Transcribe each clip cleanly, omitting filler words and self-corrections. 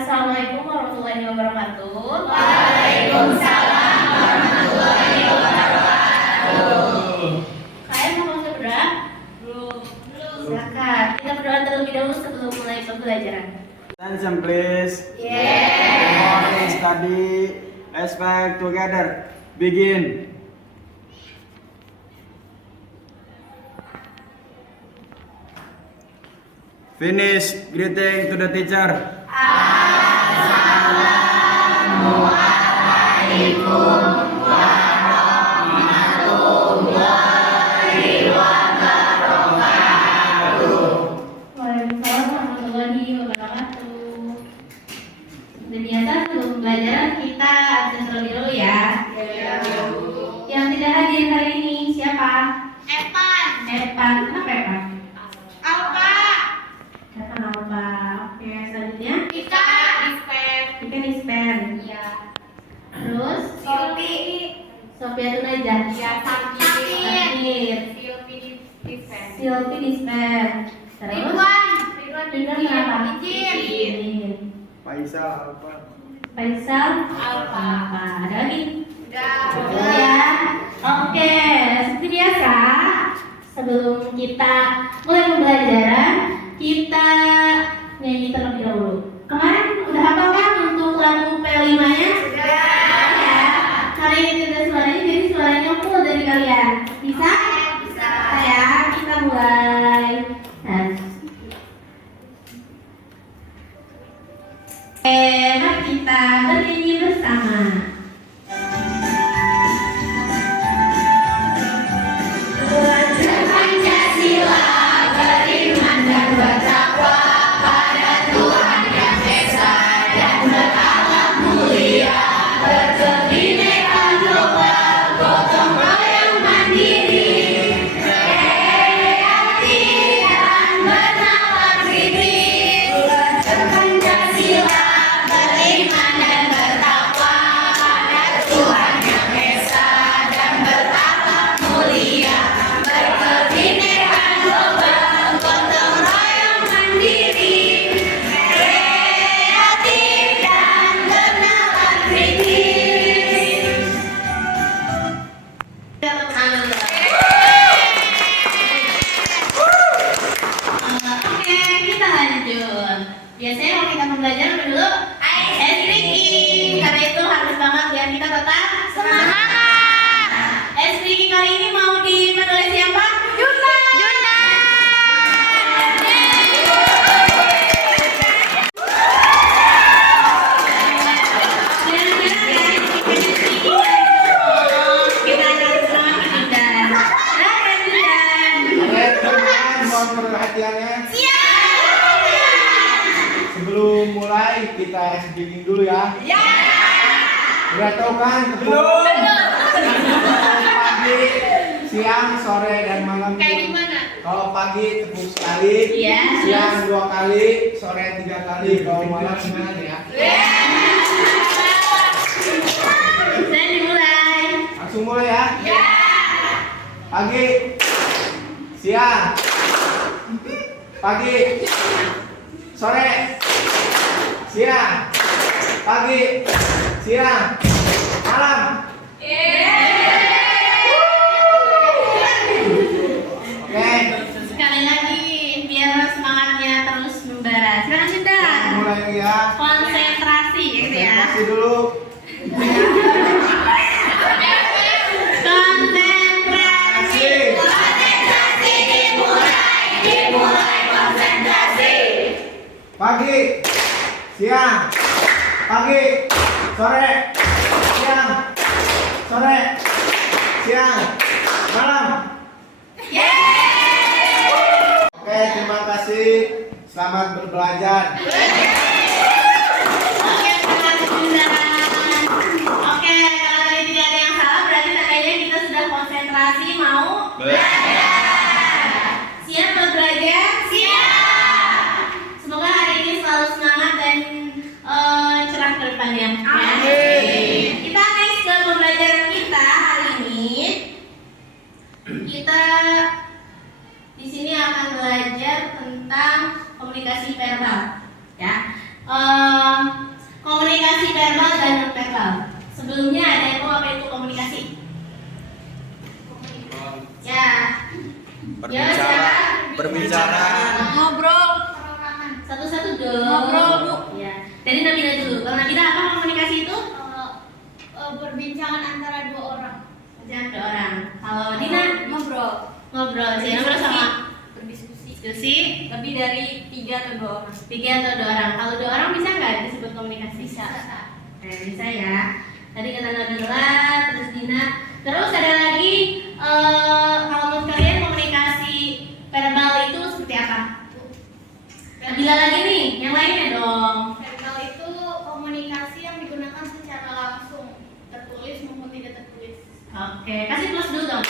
Assalamualaikum warahmatullahi wabarakatuh. Waalaikumsalam warahmatullahi wabarakatuh. Kalian mau masuk berdoa? Belum. Silakan. Kita berdoa terlebih dahulu sebelum mulai pembelajaran. Attention please. Yeah. Morning study. Let's back together. Begin. Finish greeting to the teacher. Assalamualaikum warahmatullahi wabarakatuh. Waalaikumsalam warahmatullahi wabarakatuh. Seperti biasa sebelum belajar kita absen terlebih dahulu ya. Yang tidak hadir hari ini siapa? Evan. Evan. Kenapa Evan? Alfa. Evan apa? Oke, selanjutnya Ika. Ispen. Ikan Ispen. Iya. Terus Sofi. Sofia Tunajah. Ya, Sakir. Sakir. Silvi Dispen. Silvi Dispen. Terus Ridwan Ridwan kenapa? Izin. Faisal apa? Faisal Alfa. apa? Ada lagi? Udah. Cukup ya. Oke, seperti biasa sebelum kita mulai pembelajaran kita nyanyi terlebih dahulu. Kemarin udah hafal kan untuk lagu P5-nya? Ya. Hari ini tidak suaranya, jadi suaranya full dari kalian. Bisa? Bisa. Ya, kita mulai. Nah. Mari kita bernyanyi bersama. Belajar Pancasila, beriman dan bertakwa pada Tuhan Yang Esa dan berakhlak mulia, berkebinekaan global, gotong royong mandiri, kreatif dan bernalar kritis. Belajar Pancasila, beriman dan bertakwa pada Tuhan Yang Esa dan berakhlak mulia, berkebinekaan global, gotong royong mandiri, kreatif dan bernalar kritis. Oke, kita lanjut. Biasanya kalau kita pembelajaran dulu ice breaking. Karena itu harus banget biar kita tetap semangat. Ice breaking kali ini mau dipenulis siapa? Yunda. Kita akan semangat Yunda. Silakan Yunda. Mohon perhatiannya. Sebelum mulai kita speaking dulu ya. Udah tahu kan? Belum. Pagi, siang, sore dan malam. Kayak gimana? Kalau pagi tepuk sekali, Iya. siang 2 kali, sore 3 kali. Kalau malam gimana ya? Dan dimulai. Langsung mulai ya. Pagi, siang, pagi, sore, siang, pagi, siang, malam. Oke, Sekali lagi biar semangatnya terus membara. Silakan Yunda. mulai lagi ya. Konsentrasi gitu ya. Konsentrasi dulu. Konsentrasi. Konsentrasi dimulai konsentrasi. Pagi, siang, pagi, sore, siang, sore, siang, malam. Oke, terima kasih. Selamat berbelajar. Oke, terima kasih Yunda. Oke, kalau tadi tidak ada yang salah berarti tandanya kita sudah konsentrasi mau siap belajar. Semoga hari ini selalu semangat dan cerah ke depannya. Amin. Kita next ke pembelajaran kita hari ini. Kita di sini akan belajar tentang komunikasi verbal, ya. komunikasi verbal dan non verbal. Sebelumnya ada yang tahu apa itu komunikasi? Ya. Berbicara. Ngobrol. Satu-satu dong. Ngobrol, Bu. Ya. Dari Nabila dulu. Kalau Nabila apa komunikasi itu? Perbincangan antara dua orang. Bicara dua orang. Kalau Dina Ngobrol. ngobrol. Jadi ngobrol sama Berdiskusi. diskusi. Lebih dari 3 atau 2 orang. 3 atau 2 orang. Kalau 2 orang bisa nggak disebut komunikasi? Bisa. Bisa ya. Tadi kata Nabila, terus Dina. Terus ada lagi, kalau menurut kalian komunikasi verbal itu seperti apa? Nabila lagi nih, yang lainnya dong. Verbal itu komunikasi yang digunakan secara langsung, tertulis maupun tidak tertulis. Oke, kasih plus dulu dong.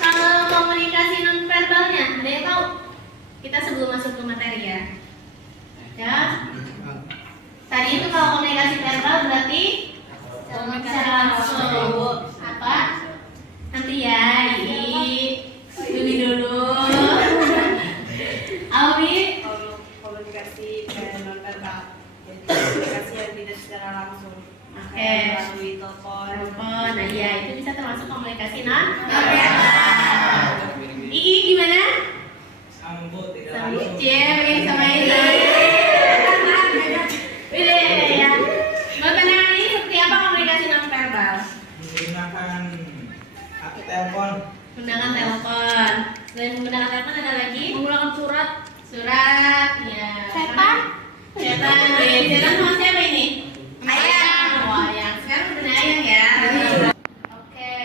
Kalau komunikasi non verbalnya, ada yang tahu? Kita sebelum masuk ke materi ya. Ya. Tadi itu kalau komunikasi verbal berarti secara langsung. Apa? Nanti ya, Bibi dulu. Awi. Komunikasi non verbal, jadi komunikasi yang tidak secara langsung. Oke. Melalui telepon. Telepon, nah iya itu bisa termasuk komunikasi non verbal. Ii gimana? Sambut tidak Sambut langsung. cewek sama itu. Udah ya. Bapak Nani seperti apa komunikasi non verbal? Menggunakan telepon. Menggunakan telepon. Selain menggunakan telepon ada lagi? Menggunakan surat. Surat, ya. Cetak. Cetak, cetak sama siapa ini? Ayang. Oh, ayang. Sekarang udah ayang ya. Oke.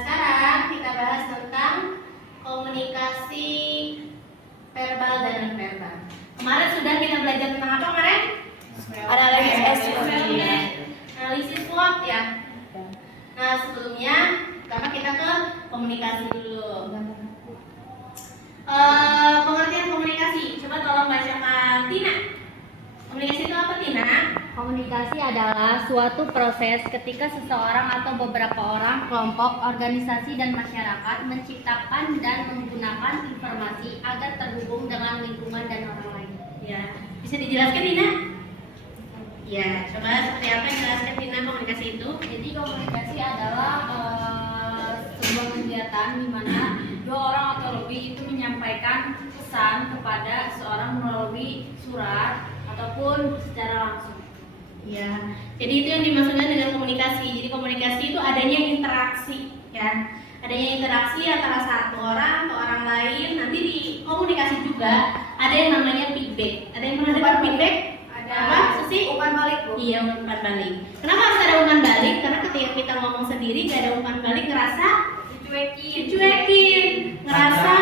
Sekarang kita bahas tentang komunikasi verbal dan non verbal. Kemarin sudah kita belajar tentang apa kemarin? Analisis SWOT. Analisis SWOT ya. Nah sebelumnya pertama kita ke komunikasi dulu. Pengertian komunikasi. Coba tolong bacakan Tina. Komunikasi itu apa Tina? Komunikasi adalah suatu proses ketika seseorang atau beberapa orang, kelompok, organisasi, dan masyarakat menciptakan dan menggunakan informasi agar terhubung dengan lingkungan dan orang lain. Ya, bisa dijelaskan Tina? Ya, coba seperti apa jelaskan Tina komunikasi itu? Jadi komunikasi adalah sebuah kegiatan di mana dua orang atau lebih itu menyampaikan pesan kepada seorang melalui surat ataupun secara langsung. Ya, jadi itu yang dimaksudkan dengan komunikasi. Jadi komunikasi itu adanya interaksi, ya, adanya interaksi antara satu orang atau orang lain. Nanti di komunikasi juga ada yang namanya feedback. Ada yang pernah dengar feedback? Ada. Apa? Susi? Umpan balik, Bu. Iya, umpan balik. Kenapa harus ada umpan balik? Karena ketika kita ngomong sendiri gak ada umpan balik, ngerasa dicuekin, ngerasa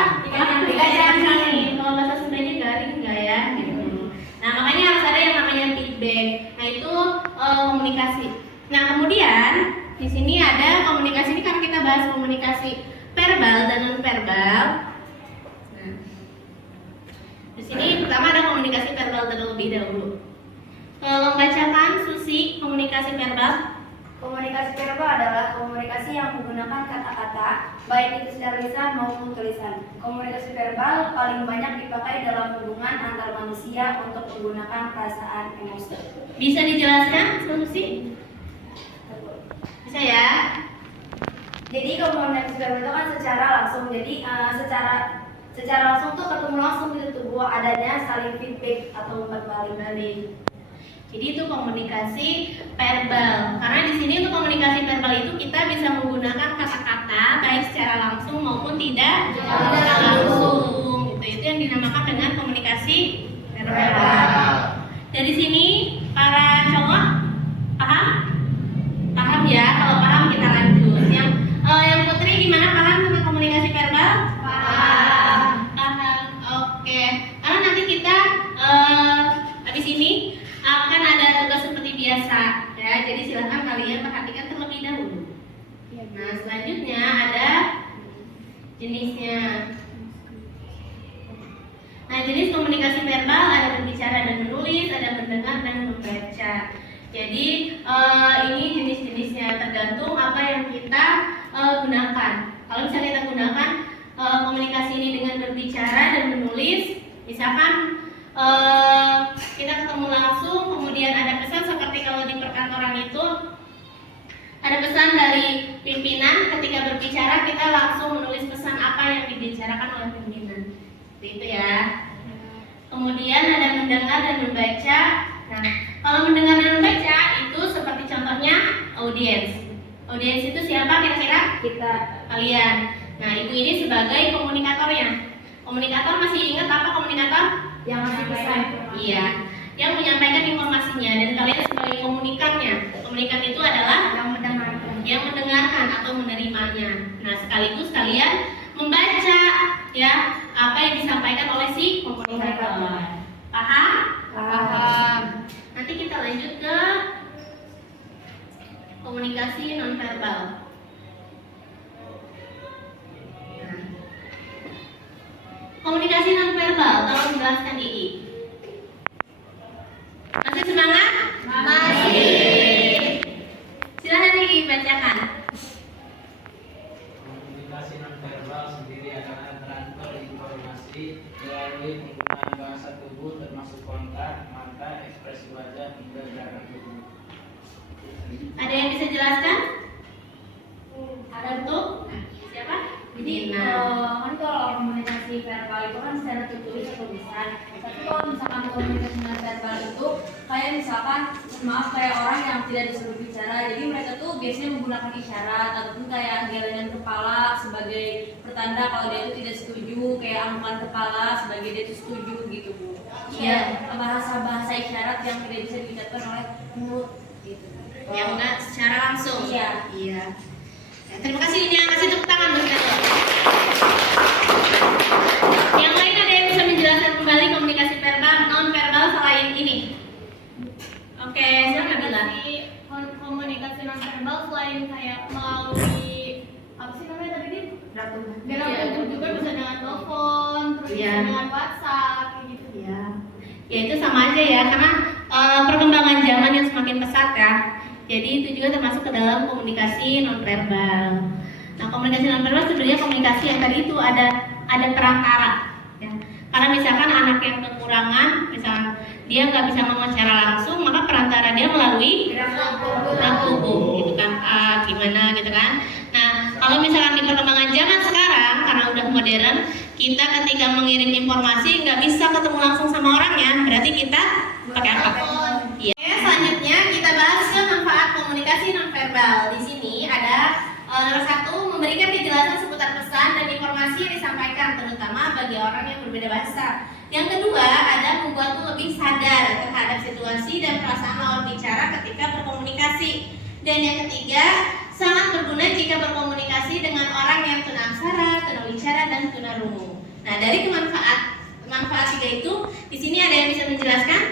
digajarin. Kalau bahasa Sundanya garing nggak ya? Gitu. Nah makanya harus ada yang namanya feedback. Nah itu komunikasi. Nah kemudian di sini ada komunikasi ini karena kita bahas komunikasi verbal dan non verbal. Nah, di sini pertama ada komunikasi verbal terlebih dahulu. Tolong bacakan Susi komunikasi verbal. Komunikasi verbal adalah komunikasi yang menggunakan kata-kata, baik itu secara lisan maupun tulisan. Komunikasi verbal paling banyak dipakai dalam hubungan antar manusia untuk menggunakan perasaan emosi. Bisa dijelaskan Susi? Bisa ya? Jadi komunikasi verbal itu kan secara langsung. Jadi secara langsung tuh ketemu langsung gitu tuh bahwa adanya saling feedback atau umpan balik. Jadi itu komunikasi verbal. Karena di sini untuk komunikasi verbal itu kita bisa menggunakan kata-kata baik secara langsung maupun tidak secara langsung. Itu yang dinamakan dengan komunikasi verbal. Dari sini para cowok paham? Paham ya? Kalau paham kita lanjut. Yang Putri gimana paham tentang komunikasi verbal? Paham. Oke. Karena nanti kita habis ini akan ada tugas seperti biasa ya, jadi silahkan kalian perhatikan terlebih dahulu. Nah selanjutnya ada jenisnya. Nah jenis komunikasi verbal ada berbicara dan menulis, ada mendengar dan membaca. Jadi ini jenis-jenisnya tergantung apa yang kita gunakan. Kalau misalnya kita gunakan komunikasi ini dengan berbicara dan menulis, Misalkan kita ketemu langsung, kemudian ada pesan seperti kalau di perkantoran itu ada pesan dari pimpinan, ketika berbicara kita langsung menulis pesan apa yang dibicarakan oleh pimpinan. Seperti itu ya. Kemudian ada mendengar dan membaca. Nah, kalau mendengar dan membaca itu seperti contohnya audiens. Audiens itu siapa kira-kira? Kita. Kalian. Nah, ibu ini sebagai komunikatornya. Komunikator masih ingat apa komunikator? Yang ngasih pesan. Iya, yang menyampaikan informasinya, dan kalian sebagai komunikannya. Komunikan itu adalah yang mendengarkan atau menerimanya. Nah, sekaligus kalian membaca ya apa yang disampaikan oleh si komunikator. Paham? Paham. Nanti kita lanjut ke komunikasi nonverbal. Nah, komunikasi nonverbal, tolong jelaskan Ii. Masih semangat? Masih. Silahkan Ii bacakan. Komunikasi nonverbal sendiri adalah transfer informasi melalui penggunaan bahasa tubuh termasuk kontak, mata, ekspresi wajah hingga gerakan tubuh. Ada yang bisa jelaskan? Ada tuh? Siapa? Jadi kan kalau komunikasi verbal itu kan secara tertulis atau lisan. Tapi kalau misalkan komunikasi non verbal itu kayak misalkan maaf kayak orang yang tidak bisa berbicara. Jadi mereka tuh biasanya menggunakan isyarat ataupun kayak gelengan kepala sebagai pertanda kalau dia itu tidak setuju, kayak anggukan kepala sebagai dia itu setuju gitu Bu. Iya, bahasa-bahasa isyarat yang tidak bisa diucapkan oleh mulut gitu. Yang enggak secara langsung. Iya. Iya. Ya, terima kasih, ini yang kasih tepuk tangan buat kalian. Yang lain ada yang bisa menjelaskan kembali komunikasi verbal non verbal selain ini? Oke, silakan Bila. Komunikasi nonverbal selain kayak melalui apa sih namanya tadi Din? Gerak tubuh juga bisa dengan telepon, terus Iya. bisa dengan WhatsApp kayak gitu. Ya. Ya itu sama aja ya, karena perkembangan zaman yang semakin pesat ya. Jadi itu juga termasuk ke dalam komunikasi nonverbal. Nah, komunikasi nonverbal sebenarnya komunikasi yang tadi itu ada perantara. Ya. Karena misalkan anak yang kekurangan, misalkan dia nggak bisa ngomong secara langsung, maka perantara dia melalui gerak tubuh, gitu kan? Gimana gitu kan? Nah, kalau misalkan di perkembangan zaman sekarang, karena udah modern, kita ketika mengirim informasi nggak bisa ketemu langsung sama orangnya, berarti kita pakai apa? Iya. Oke, selanjutnya kita bahas ke manfaat komunikasi nonverbal. Di sini ada nomor 1, memberikan kejelasan seputar pesan dan informasi yang disampaikan, terutama bagi orang yang berbeda bahasa. Yang kedua, ada membuatmu lebih sadar terhadap situasi dan perasaan lawan bicara ketika berkomunikasi. Dan yang ketiga, sangat berguna jika berkomunikasi dengan orang yang tunaksara, tunawicara, dan tunarungu. Nah, dari manfaat 3 itu, di sini ada yang bisa menjelaskan?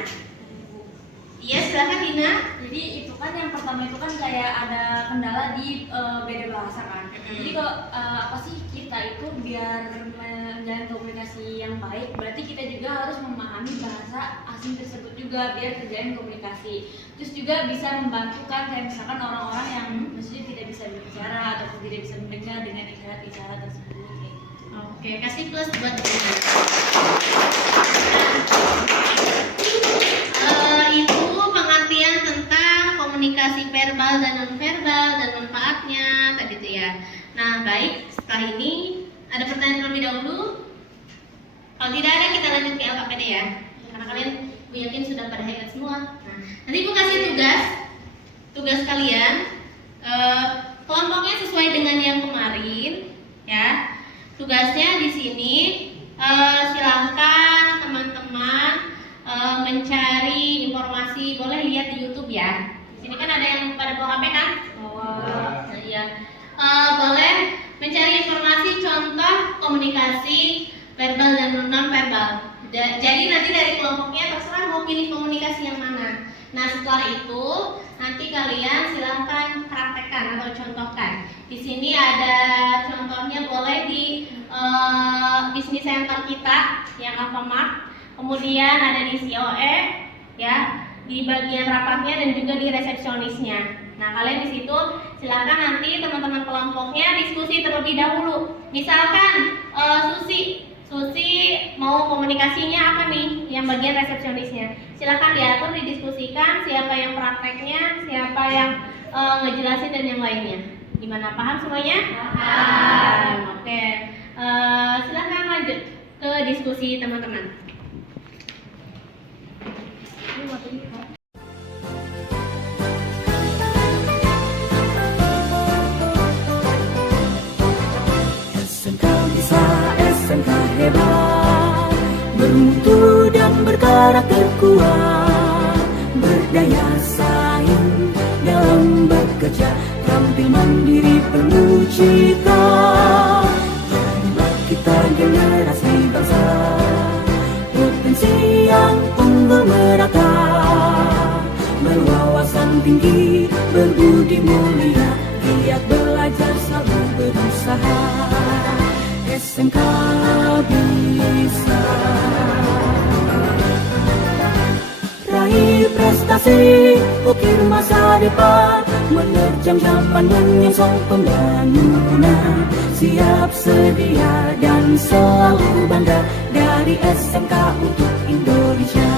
Iya, silakan Dina. Jadi itu kan yang pertama itu kan kayak ada kendala di beda bahasa kan. Jadi kalau apa sih kita itu biar menjalin komunikasi yang baik, berarti kita juga harus memahami bahasa asing tersebut juga biar terjalin komunikasi. Terus juga bisa membantu kan kayak misalkan orang-orang yang maksudnya tidak bisa berbicara ataupun tidak bisa mendengar dengan isyarat-isyarat tersebut kayak gitu. Oke, kasih plus buat Dina. Itu pengertian tentang komunikasi verbal dan nonverbal dan manfaatnya tadi itu ya. Nah, baik, setelah ini ada pertanyaan terlebih dahulu. Kalau tidak ada, kita lanjut ke LKPD ya. Karena kalian Bu yakin sudah pada hebat semua. Nah, nanti Bu kasih tugas kalian. Kelompoknya sesuai dengan yang kemarin ya. Tugasnya di sini silakan teman-teman mencari informasi, boleh lihat di YouTube ya. Di sini kan ada yang pada bawa HP kan? Nah, iya. Boleh mencari informasi contoh komunikasi verbal dan non verbal. Jadi nanti dari kelompoknya terserah mau pilih komunikasi yang mana. Nah, setelah itu nanti kalian silahkan praktekkan atau contohkan. Di sini ada contohnya, boleh di bisnis center kita yang Alfamart. Kemudian ada di COE ya, di bagian rapatnya dan juga di resepsionisnya. Nah, kalian di situ silakan nanti teman-teman kelompoknya diskusi terlebih dahulu. Misalkan Susi diskusi mau komunikasinya apa nih, yang bagian resepsionisnya. Silakan diatur, didiskusikan siapa yang prakteknya, siapa yang ngejelasin dan yang lainnya. Gimana, paham semuanya? Paham. Oke. Silakan lanjut ke diskusi teman-teman. SMK bisa, SMK hebat, bermutu dan berkarakter kuat, berdaya saing dalam bekerja, tampil mandiri penuh cita. Jadilah kita generasi bangsa, potensi yang unggul merata, berwawasan tinggi, berbudi mulia, giat belajar selalu berusaha. SMK bisa raih prestasi, ukir masa depan, menerjang zaman menyongsong pembangunan, siap sedia dan selalu bangga dari SMK untuk Indonesia.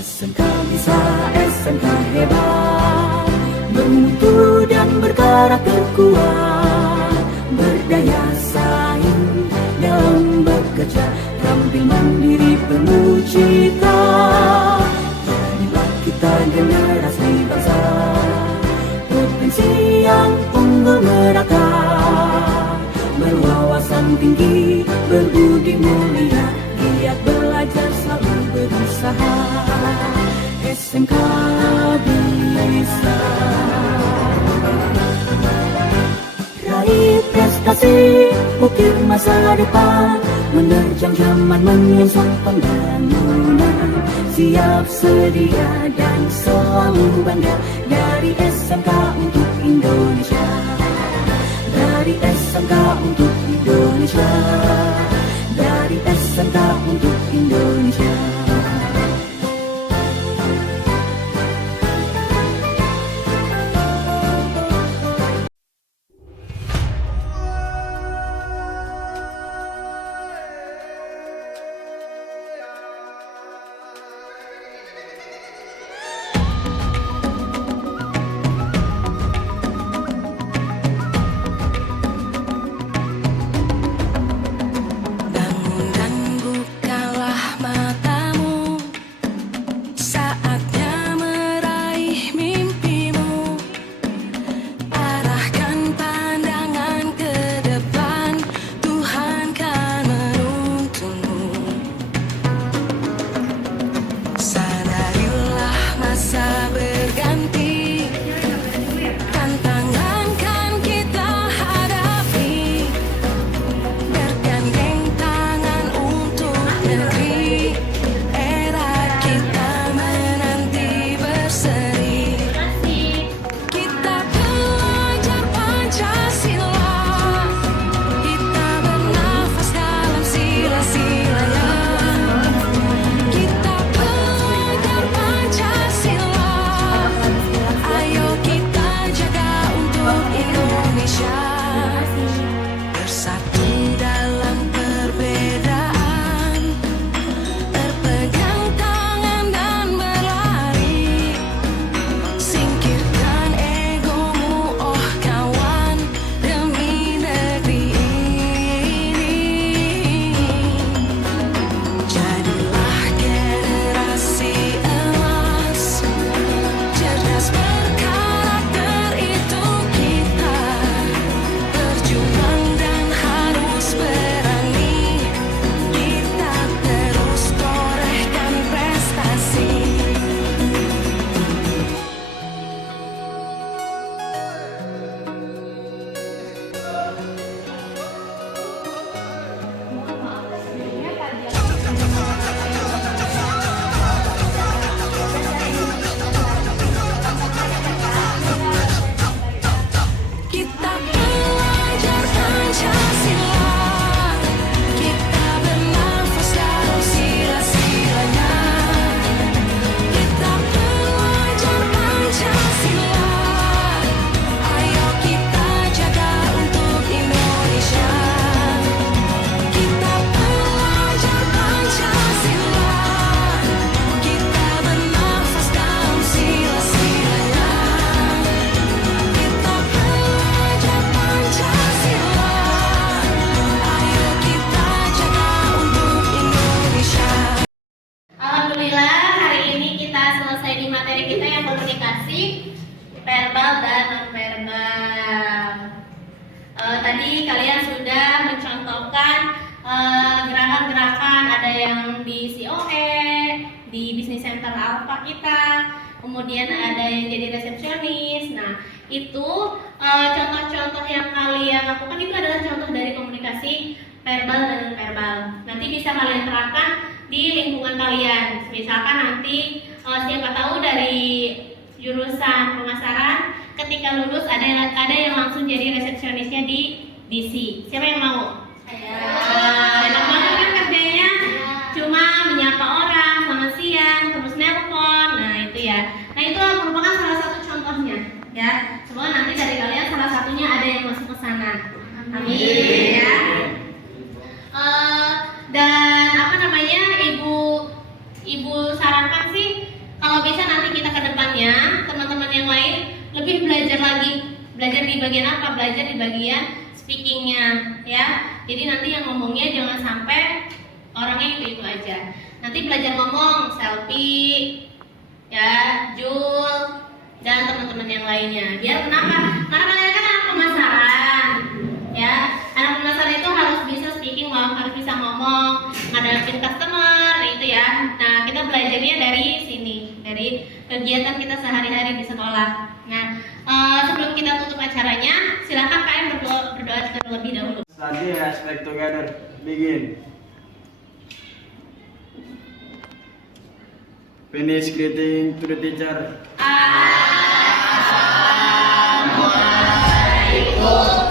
SMK bisa, SMK hebat, bermutu dan berkarakter kuat, berdaya saing dalam bekerja, tampil mandiri penuh cita. Jadilah kita generasi bangsa, potensi yang unggul merata, berwawasan tinggi, berbudi mulia, giat belajar selalu berusaha. SMK bisa raih prestasi, ukir masa depan, menerjang zaman menyongsong pembangunan, siap sedia dan selalu bangga dari SMK untuk Indonesia, dari SMK untuk Indonesia, dari SMK untuk Indonesia. Bangun dan bukalah matamu, verbal dan non-verbal. Tadi kalian sudah mencontohkan gerakan-gerakan, ada yang di COE, di Business Center Alpha kita, kemudian ada yang jadi resepsionis. Nah, itu contoh-contoh yang kalian lakukan itu adalah contoh dari komunikasi verbal dan non-verbal. Nanti bisa kalian terapkan di lingkungan kalian. Misalkan nanti siapa tahu dari jurusan pemasaran ketika lulus ada yang langsung jadi resepsionisnya di DC. Siapa yang mau? Enak banget kan kerjanya? Cuma menyapa orang, selamat siang, terus nelpon. Nah itu ya. Nah itu merupakan salah satu contohnya ya. Semoga nanti dari kalian salah satunya ada yang masuk ke sana. Amin ya. Dan apa namanya, ibu sarankan sih kalau bisa nanti kita ke depannya teman-teman yang lain lebih belajar lagi. Belajar di bagian apa? Belajar di bagian speakingnya ya. Jadi nanti yang ngomongnya jangan sampai orangnya itu aja. Nanti belajar ngomong, selfie ya, Jul dan teman-teman yang lainnya. Biar kenapa? Karena kalian kan anak pemasaran ya. Anak pemasaran itu harus bisa speaking, harus bisa ngomong, ngadepin customer itu ya. Nah, kita belajarnya dari sini, dari kegiatan kita sehari-hari di sekolah. Nah, sebelum kita tutup acaranya, silakan kalian berdoa terlebih dahulu. Study respect together. Begin. Finish greeting to the teacher. Assalamualaikum